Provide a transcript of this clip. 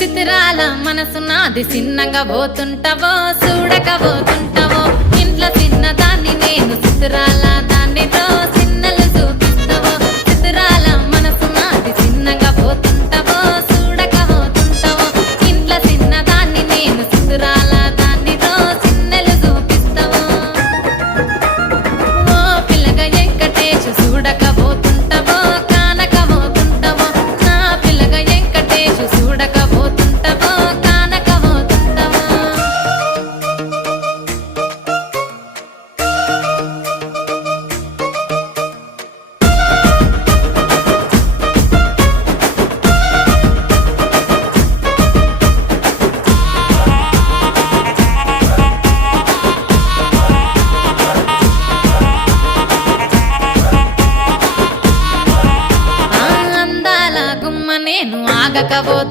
చిత్రాల మనసు నాది చిన్నగా పోతుంటావో చూడక పోతుంటావో ఇంట్లో చిన్నదాన్ని నేను చిత్రాల